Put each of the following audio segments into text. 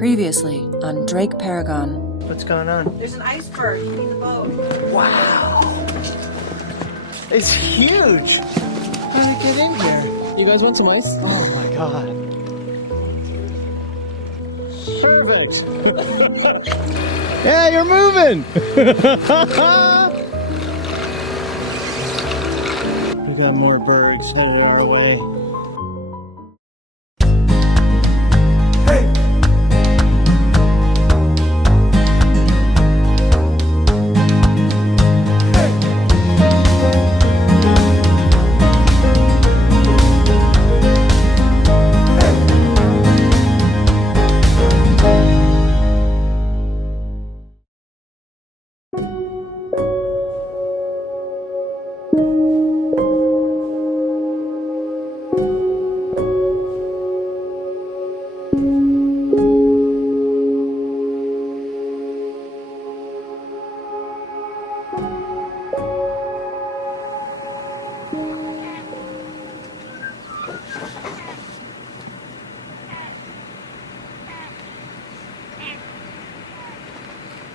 Previously on DrakeParagon. What's going on? There's an iceberg in the boat. Wow! It's huge! How did I get in here? You guys want some ice? Oh my god. Perfect! Yeah, you're moving! We got more birds headed our way.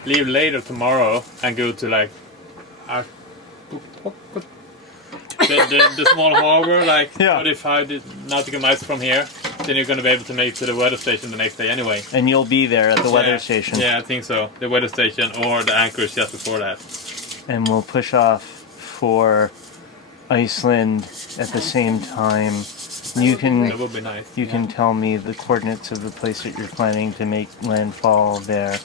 Leave later tomorrow and go to like the small harbor, like 35 nautical miles from here. Then you're going to be able to make it to the weather station the next day anyway. And you'll be there at the weather station. Yeah, I think so. The weather station or the anchorage just before that. And we'll push off for Iceland at the same time. You can That would be nice. You can tell me the coordinates of the place that you're planning to make landfall there.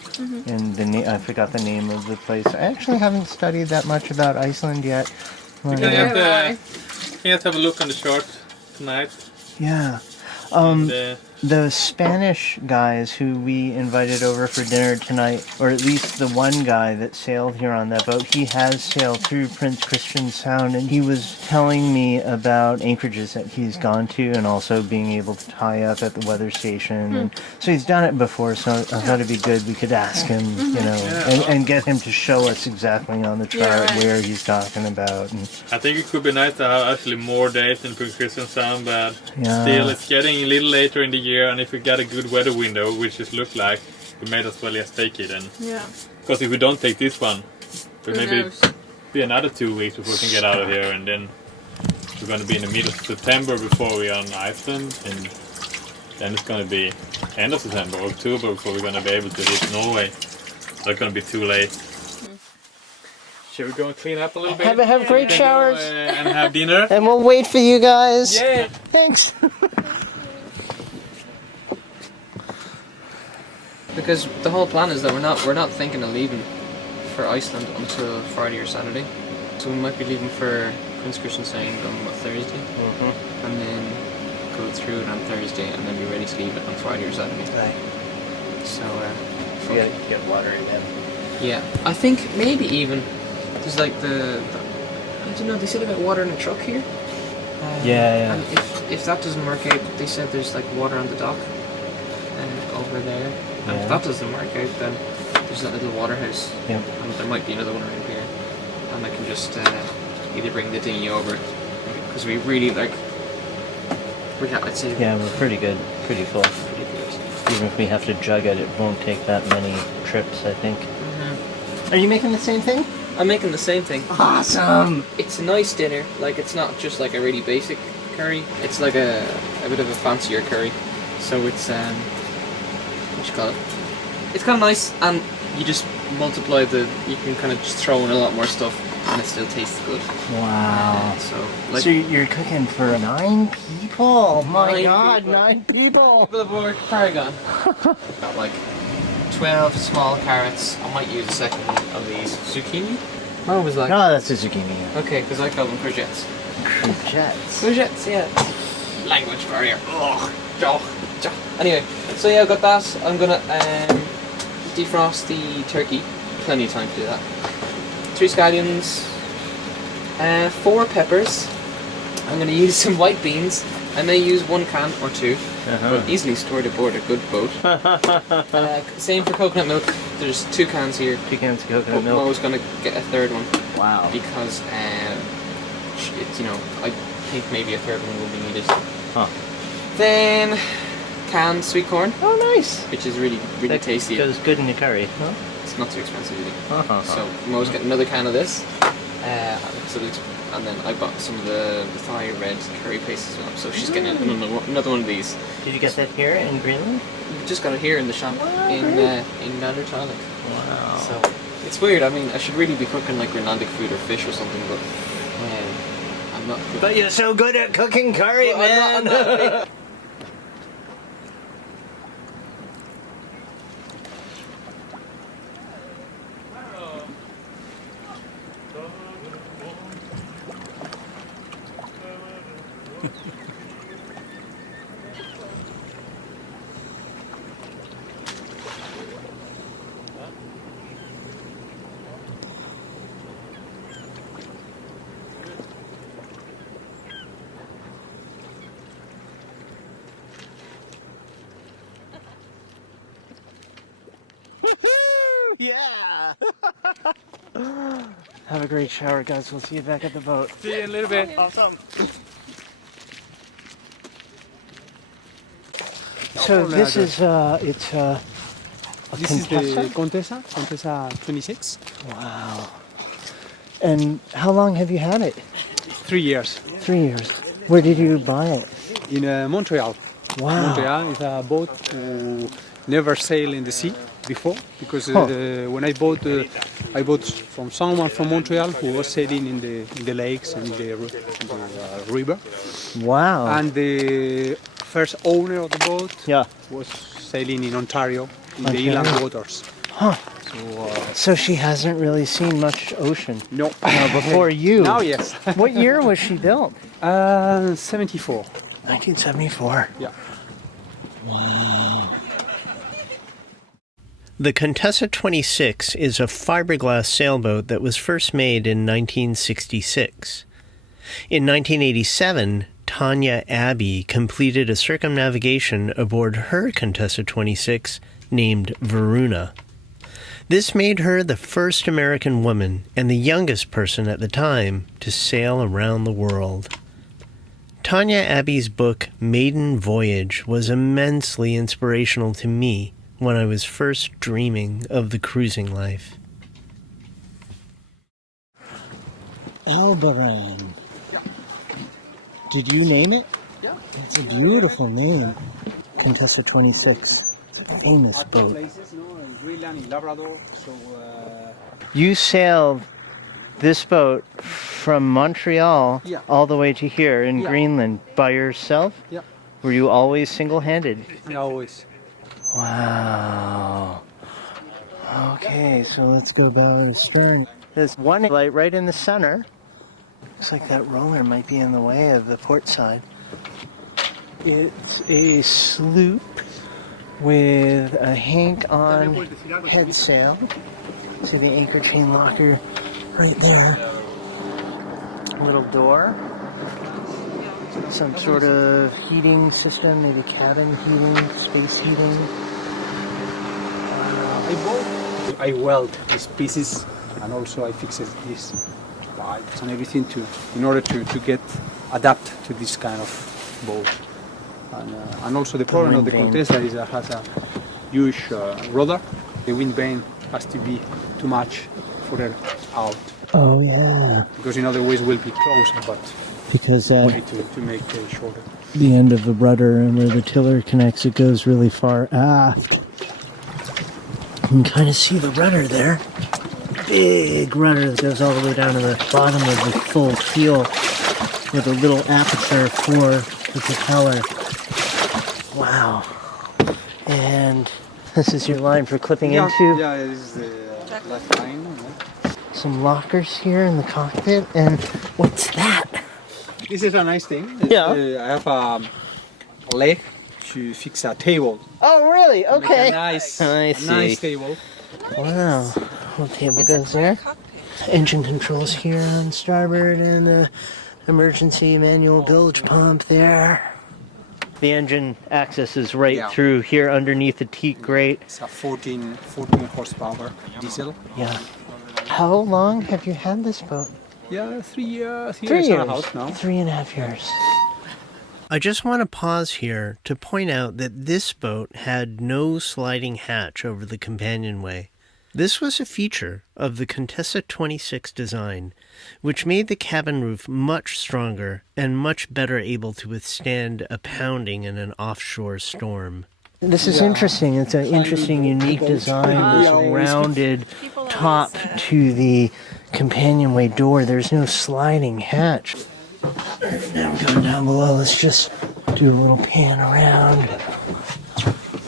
And I forgot the name of the place. I actually haven't studied that much about Iceland yet. You can just have a look on the chart tonight. Yeah. And, The Spanish guys who we invited over for dinner tonight, or at least the one guy that sailed here on that boat, he has sailed through Prince Christian Sound, and he was telling me about anchorages that he's gone to and also being able to tie up at the weather station. And so he's done it before, so I thought it'd be good we could ask him, and get him to show us exactly on the chart where he's talking about. And I think it could be nice to have actually more days in Prince Christian Sound, but still it's getting a little later in the year, and if we got a good weather window, which it looks like, we might as well just take it. And because if we don't take this one, it maybe be another 2 weeks before we can get out of here, and then we're going to be in the middle of September before we're on Iceland, and then it's going to be end of September, October before we're going to be able to hit Norway. So it's going to be too late. Should we go and clean up a little bit? have great showers. And have dinner? And we'll wait for you guys. Yeah. Thanks. Because the whole plan is that we're not thinking of leaving for Iceland until Friday or Saturday. So we might be leaving for Prince Christian Sound on Thursday, and then go through it on Thursday, and then be ready to leave it on Friday or Saturday. Right. So Get water in them. yeah, I think maybe even there's like the I don't know. They said about water in the truck here. Yeah. And if that doesn't work out, they said there's like water on the dock over there. And if that doesn't work out, then there's that little water house. Yep. And there might be another one around here. And I can just either bring the dinghy over, because we really I'd say we're pretty good, pretty full. pretty good. Even if we have to jug it, it won't take that many trips, I think. Are you making the same thing? I'm making the same thing. Awesome! It's a nice dinner. Like, it's not just like a really basic curry. It's like a bit of a fancier curry. So it's what you call it? It's kind of nice, and you just multiply you can kind of just throw in a lot more stuff, and it still tastes good. Wow. So you're cooking for 9 people? My 9 God, people. 9 people! Billboard Paragon. Got like 12 small carrots. I might use a second of these. Zucchini? Mine was like... No, that's a zucchini. Yeah. Okay, because I call them courgettes. Courgettes. Courgettes, yeah. Language barrier. Anyway, so yeah, I've got that. I'm gonna defrost the turkey. Plenty of time to do that. 3 scallions. 4 peppers. I'm gonna use some white beans. I may use 1 can or 2. But easily stored aboard a good boat. Same for coconut milk. There's 2 cans here. 2 cans of coconut milk. I was gonna get a 3rd one. Wow. Because it's, I think maybe a 3rd one will be needed. Huh. Then canned sweet corn, Oh, nice. which is really That tasty. goes good in the curry. Huh? It's not too expensive either. Uh-huh. So I'm always getting another can of this. And then I bought some of the Thai red curry paste as well. So she's getting another one of these. Did you get that here in Greenland? We just got it here in the shop in Nanortalik. Wow. So it's weird. I mean, I should really be cooking like Greenlandic food or fish or something, but I'm not. But you're so good at cooking curry, man. I'm not Yeah. Have a great shower, guys. We'll see you back at the boat. See you in a little bit. Awesome. So this is it's a This is Contessa? the Contessa 26. Wow. And how long have you had it? 3 years. 3 years. Where did you buy it? In Montreal. Wow. Montreal is a boat who never sailed in the sea before, because when I bought from someone from Montreal who was sailing in the lakes and the river. Wow. And the first owner of the boat Yeah. was sailing in Ontario, in the Ontario. inland waters. Huh. So she hasn't really seen much ocean. No. Before you. Now, yes. What year was she built? 74. 1974. Yeah. Wow. The Contessa 26 is a fiberglass sailboat that was first made in 1966. In 1987, Tanya Abbey completed a circumnavigation aboard her Contessa 26 named Varuna. This made her the first American woman and the youngest person at the time to sail around the world. Tanya Abbey's book Maiden Voyage was immensely inspirational to me when I was first dreaming of the cruising life. Albaran. Did you name it? Yeah. It's a beautiful name. Contessa 26. It's a famous boat. Places, in Greenland, in Labrador. So You sailed this boat from Montreal Yeah. all the way to here in Yeah. Greenland by yourself? Yeah. Were you always single-handed? always. Wow. Okay, so let's go about astern. There's one light right in the center. Looks like that roller might be in the way of the port side. It's a sloop with a hank-on head sail. See the anchor chain locker right there. Little door. Some sort of heating system, maybe cabin heating, space heating. I weld these pieces, and also I fix these pipes and everything in order to get adapt to this kind of boat. And also the problem of the wind vane. Contessa is that it has a huge rudder. The wind vane has to be too much further out, Oh yeah, because in other ways will be closer, but because we need to make it shorter. the end of the rudder and where the tiller connects, it goes really far aft. You can kind of see the rudder there. Big rudder that goes all the way down to the bottom of the full keel with a little aperture for the propeller. Wow. And this is your line for clipping into. Yeah, this is the left line. Some lockers here in the cockpit. And what's that? This is a nice thing. Yeah. I have a leg to fix a table. Oh, really? Make Okay. a nice, I a see. nice table. Wow. Well, table goes there. Engine controls here on starboard and the emergency manual bilge pump there. The engine accesses right Yeah. through here underneath the teak grate. It's a 14 horsepower diesel. Yeah. How long have you had this boat? Yeah, 3 years, 3 years. and a half now. 3.5 years. I just want to pause here to point out that this boat had no sliding hatch over the companionway. This was a feature of the Contessa 26 design, which made the cabin roof much stronger and much better able to withstand a pounding in an offshore storm. This is interesting. It's an interesting, unique design. This rounded top to the companionway door. There's no sliding hatch. Now we're going down below. Let's just do a little pan around.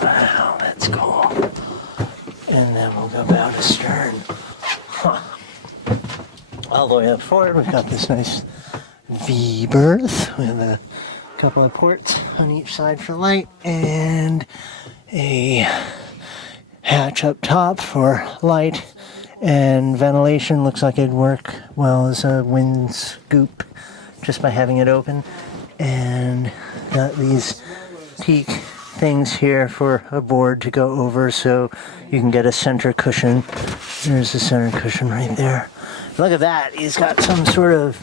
Wow, that's cool. And then we'll go bow to stern. Huh. All the way up forward, we've got this nice V berth with a couple of ports on each side for light and a hatch up top for light and ventilation. Looks like it'd work well as a wind scoop just by having it open. And got these teak things here for a board to go over so you can get a center cushion. There's the center cushion right there. Look at that. He's got some sort of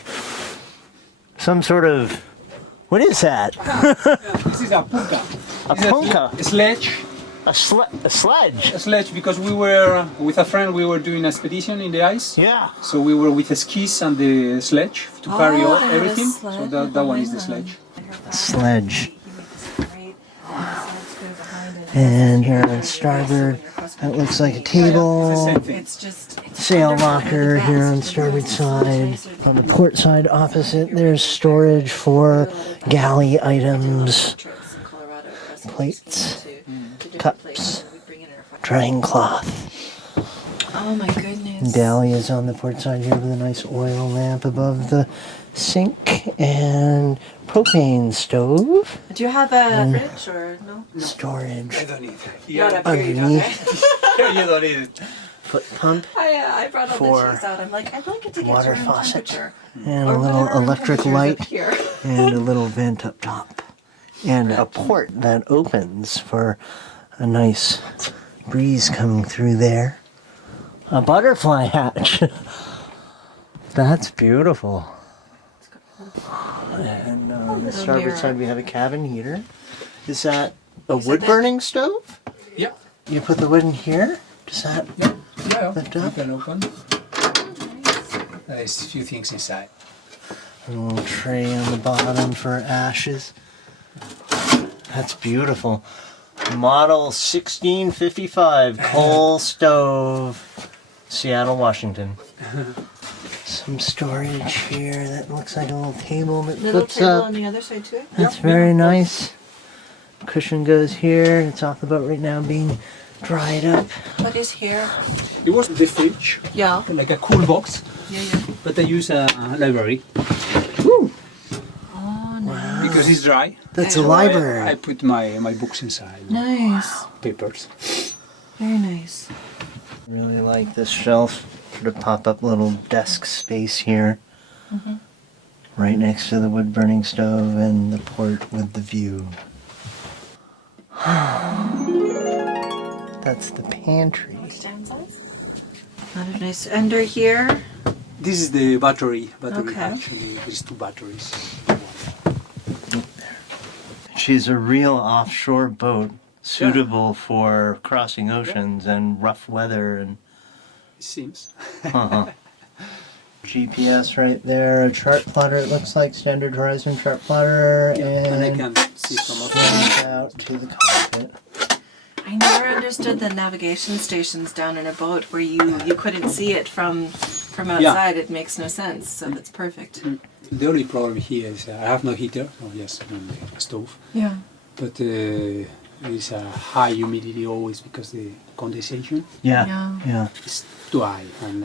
what is that? This is a punka. A punka? A sledge. A sledge? A sledge, because we were, with a friend, we were doing an expedition in the ice. Yeah. So we were with the skis and the sledge to carry all everything. So that one is the sledge. A sledge. And here on starboard, that looks like a table. Sail locker here on starboard side. On the port side opposite, there's storage for galley items, plates, cups, drying cloth. Oh my goodness. Dally is on the port side here with a nice oil lamp above the sink and propane stove. Do you have a fridge or no? Storage I don't need Not up here, you don't, underneath. it. You don't need it. Foot pump I brought all For the cheese out. I'm like, I'd like it to get water to room faucet temperature. and Or a little whatever room electric temperature's light up here. and a little vent up top and a port that opens for a nice breeze coming through there. A butterfly hatch. That's beautiful. And on the starboard side we have a cabin heater. Is that a wood burning stove? Yeah. You put the wood in here? Does that Yeah. lift You up? can open. There's a few things inside. A little tray on the bottom for ashes. That's beautiful. Model 1655 coal stove, Seattle, Washington. Some storage here that looks like a little table that Little flips table up. on the other side too? That's very nice. Cushion goes here. It's off the boat right now being dried up. What is here? It was the fridge, Yeah. like a cool box, Yeah. but I use a library Oh, nice. because it's dry. That's a I library. put my books inside. Nice. Papers. Very nice. Really like this shelf for the pop-up little desk space here. Right next to the wood burning stove and the port with the view. That's the pantry. Stand size? Another nice under here. This is the battery Okay. hatch. There's two batteries. She's a real offshore boat, suitable for crossing oceans and rough weather and It seems. GPS right there, a chart plotter it looks like, standard horizon chart plotter, And I and can see some of sends out to the cockpit. I never understood the navigation stations down in a boat where you couldn't see it from outside. It makes no sense. So that's perfect. The only problem here is I have no heater. Oh yes, a stove. Yeah. But there's a high humidity always because the condensation Yeah. is too high and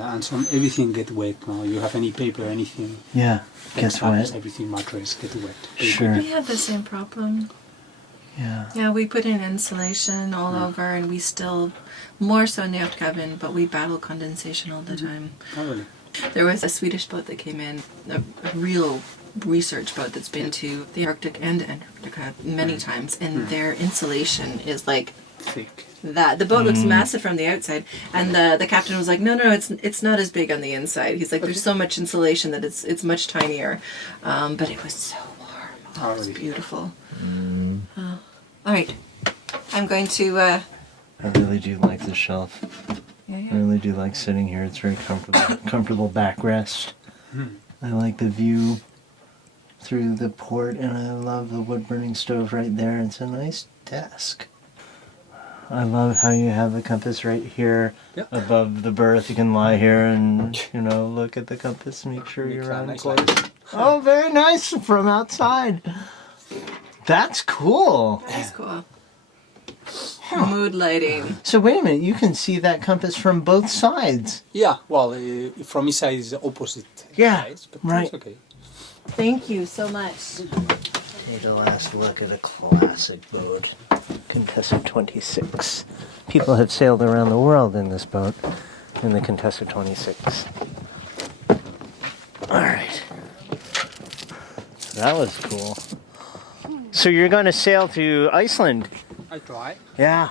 everything get wet. You have any paper, anything. Yeah. Gets fans, wet. Everything mattress get wet. Sure. We have the same problem. Yeah. Yeah, we put in insulation all over, and we still, more so in the aft cabin, but we battle condensation all the time. Oh, really? There was a Swedish boat that came in, a real research boat that's been to the Arctic and Antarctica many times, and their insulation is like Thick. that. The boat looks massive from the outside, and the captain was like, no, it's not as big on the inside. He's like, there's so much insulation that it's much tinier, but it was so warm. Oh, it's beautiful. All right. I'm going to... I really do like the shelf. Yeah, I really do like sitting here. It's very comfortable backrest. I like the view through the port, and I love the wood-burning stove right there. It's a nice desk. I love how you have the compass right here above the berth. You can lie here and, you know, look at the compass, make sure you're on course. Oh, very nice from outside. That's cool. That's cool. Mood lighting. So wait a minute, you can see that compass from both sides. Yeah, well, from inside is the opposite sides, but right. it's okay. Thank you so much. Take a last look at a classic boat, Contessa 26. People have sailed around the world in this boat, in the Contessa 26. All right. That was cool. So you're going to sail to Iceland? I try. Yeah.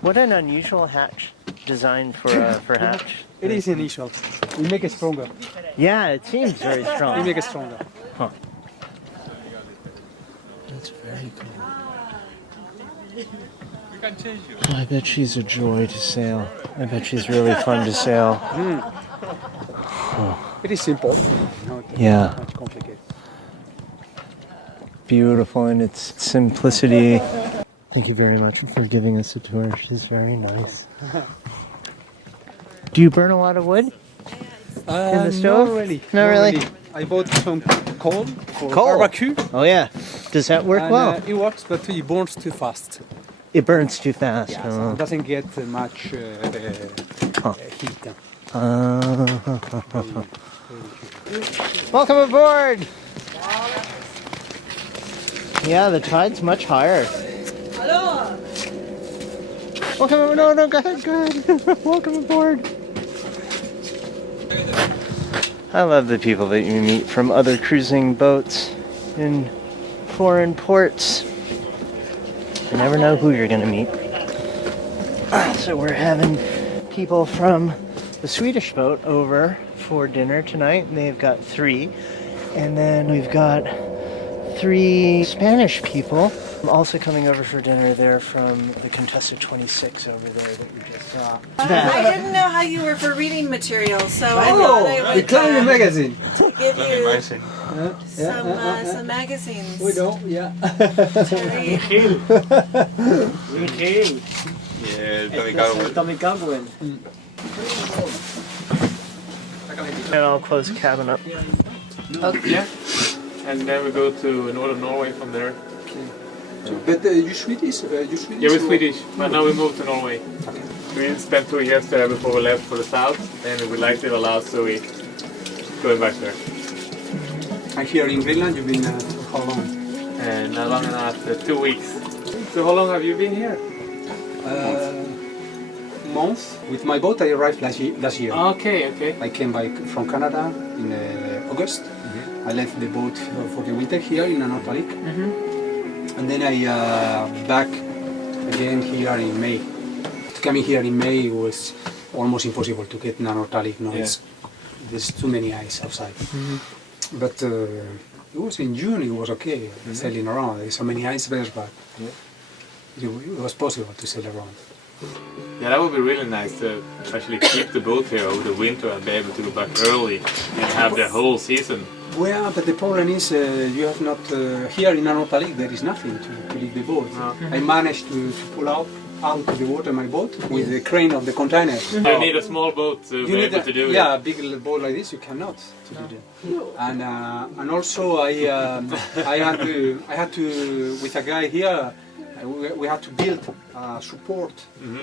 What an unusual hatch design for hatch. It is unusual. We make it stronger. Yeah, it seems very strong. We make it stronger. Huh. That's very cool. Oh, I bet she's a joy to sail. I bet she's really fun to sail. Oh. It is simple. Not much complicated. Beautiful in its simplicity. Thank you very much for giving us a tour. She's very nice. Do you burn a lot of wood in the stove? Not really. Not really? I bought some coal for Coal? barbecue. Oh yeah. Does that work And, well? it works, but it burns too fast. It burns too fast. Yes, Oh. it doesn't get much heat. Welcome aboard! Yeah, the tide's much higher. Hello. Welcome, no, go ahead. Welcome aboard. I love the people that you meet from other cruising boats in foreign ports. You never know who you're going to meet. So we're having people from the Swedish boat over for dinner tonight, and they've got 3. And then we've got 3 Spanish people also coming over for dinner. They're from the Contessa 26 over there that we just saw. I didn't know how you were for reading material, so I thought I the would Catalonia magazine. give you some magazines. We know, yeah. to read. Me too. Yeah, Tommy Goblin. And I'll close the cabin up. Okay. Yeah. And then we go to northern Norway from there. But you Swedish? Yeah, we're Swedish, but now we moved to Norway. Okay. We spent 2 years there before we left for the south, and we liked it a lot, so we going back there. And here in Greenland, you've been for how long? And not long enough, 2 weeks. So how long have you been here? Month. With my boat, I arrived last year. Okay. I came back from Canada in August. I left the boat for the winter here in Nanortalik. And then I back again here in May. Coming here in May was almost impossible to get Nanortalik. No, there's too many ice outside. But it was in June. It was okay sailing around. There's so many icebergs, but it was possible to sail around. Yeah, that would be really nice to actually keep the boat here over the winter and be able to go back early and have the whole season. Well, but the problem is you have not, here in Nanortalik there is nothing to leave the boat. I managed to pull out of the water my boat with the crane of the container. You need a small boat to be able to do it. Yeah, a big boat like this you cannot to do that. And also I had to with a guy here. We had to build a support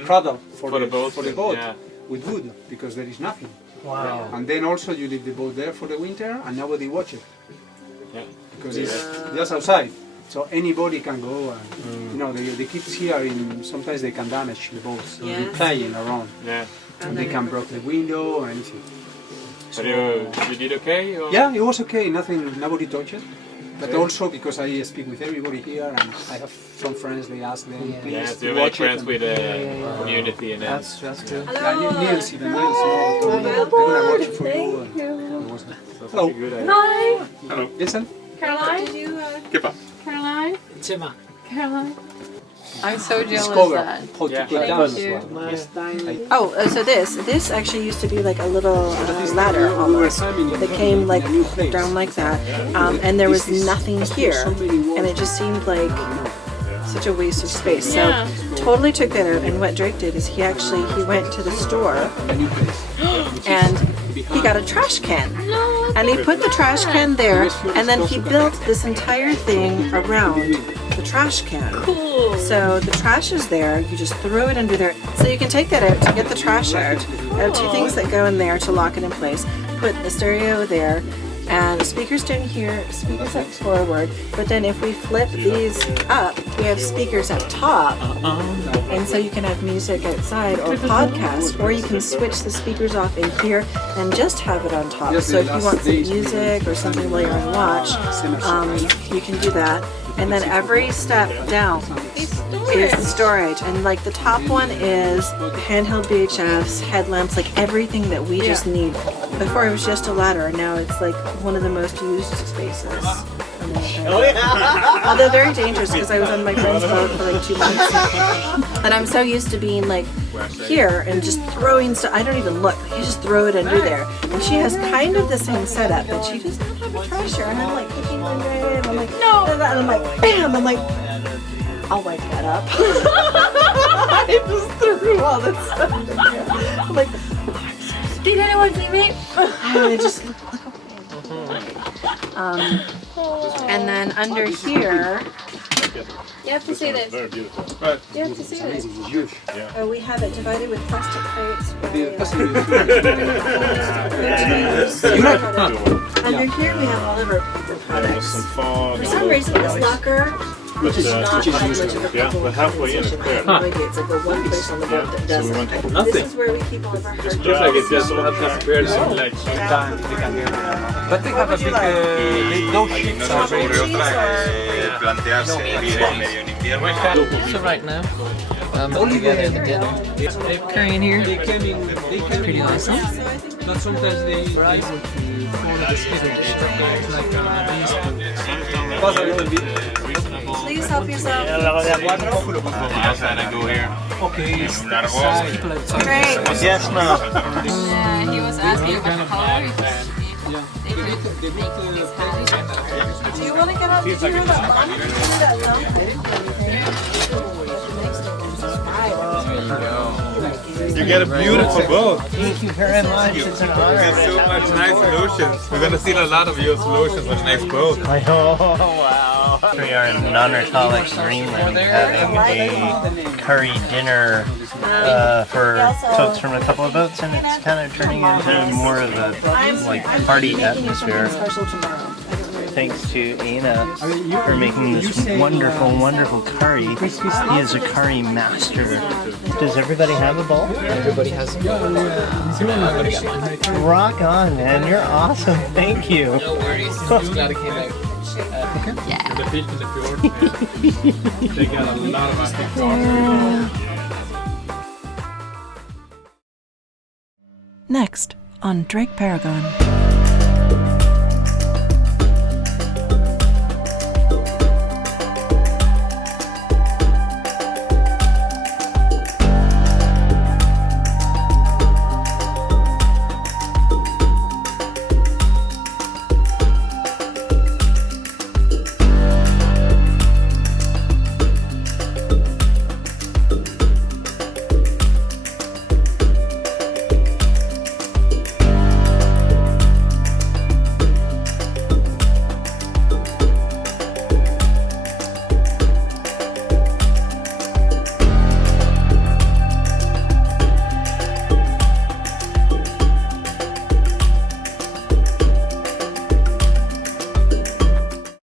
cradle for the boat with wood because there is nothing. Wow. And then also you leave the boat there for the winter and nobody watches it. Yeah. Because it's just outside. So anybody can go and you know the kids here sometimes they can damage the boats. They'll be playing around. Yeah. And they can break the window or anything. So you did okay? Or? Yeah, it was okay, nobody touched it. But also because I speak with everybody here and I have some friends, they ask them, please. Yeah, so you make friends with the community and then. That's good. Niels, even Niels, they're gonna watch it for you. Hello. Hello. Yes, sir? Caroline? Did you, Kippa. Caroline? Gemma. Caroline? I'm so jealous of Discover that. how to Yeah. get down Thank as you. well. Yes. Oh, so this actually used to be like a little ladder almost that came like down like that, and there was nothing here, and it just seemed like such a waste of space. Yeah. So totally took that out, and what Drake did is he went to the store and he got a trash can. No, And he put the trash can there, and then he built this entire thing around the trash can. cool. So the trash is there, you just throw it under there. So you can take that out to get the trash out. I have two things that go in there to lock it in place. Put the stereo there, and speakers down here, speakers up forward. But then if we flip these up, we have speakers up top. And so you can have music outside or podcast, or you can switch the speakers off in here and just have it on top. So if you want some music or something while you're on watch, you can do that. And then every step down is the storage. And like the top one is handheld VHFs, headlamps, like everything that we just need. Before it was just a ladder, and now it's like one of the most used spaces. Although very dangerous because I was on my friend's boat for like 2 months. And I'm so used to being like here and just throwing stuff. I don't even look. You just throw it under there. And she has kind of the same setup, but she does not have a treasure. And I'm like looking under it, and I'm like, no. And I'm like, bam. I'm like, I'll wipe that up. I just threw all this stuff in there. I'm like, Did anyone see me? I just look away. And then under here, You have to see this. Very beautiful. You have to see this. we have it divided with plastic crates. Under here we have all of our products. Some fog. For some reason, this locker, which is not that much of a yeah, but halfway in it's clear. it's like the one place on the boat that does it. Nothing. This is where we keep all of our hard Looks like it's just disappeared. But they have a big, those ships are very Plantearse vivir en medio en invierno. So right now, together the dinner. Curry in here. Pretty awesome. But sometimes they able to follow the schedule. It's like pause a little bit. Please help yourself. Go here. Okay, Great. Yes, ma'am. Yeah, he was asking about the color. They could make his hat. Do you want to get up? Did you hear that one? Did you hear that You get a beautiful boat. Thank you very much. It's an honor. There's so much nice solutions. We're gonna see a lot of your solutions on the next boat. Oh, wow. We are in Nanortalik, Greenland, having a curry dinner for folks from a couple of boats, and it's kind of turning into more of a like party atmosphere. Special tomorrow. Thanks to Aina for making this wonderful, wonderful curry. He is a curry master. Does everybody have a bowl? Everybody has. Rock on, man. You're awesome. Thank you. No worries. Just glad it came out. The fish in the fjord, they got a lot of active. Next on DrakeParagon.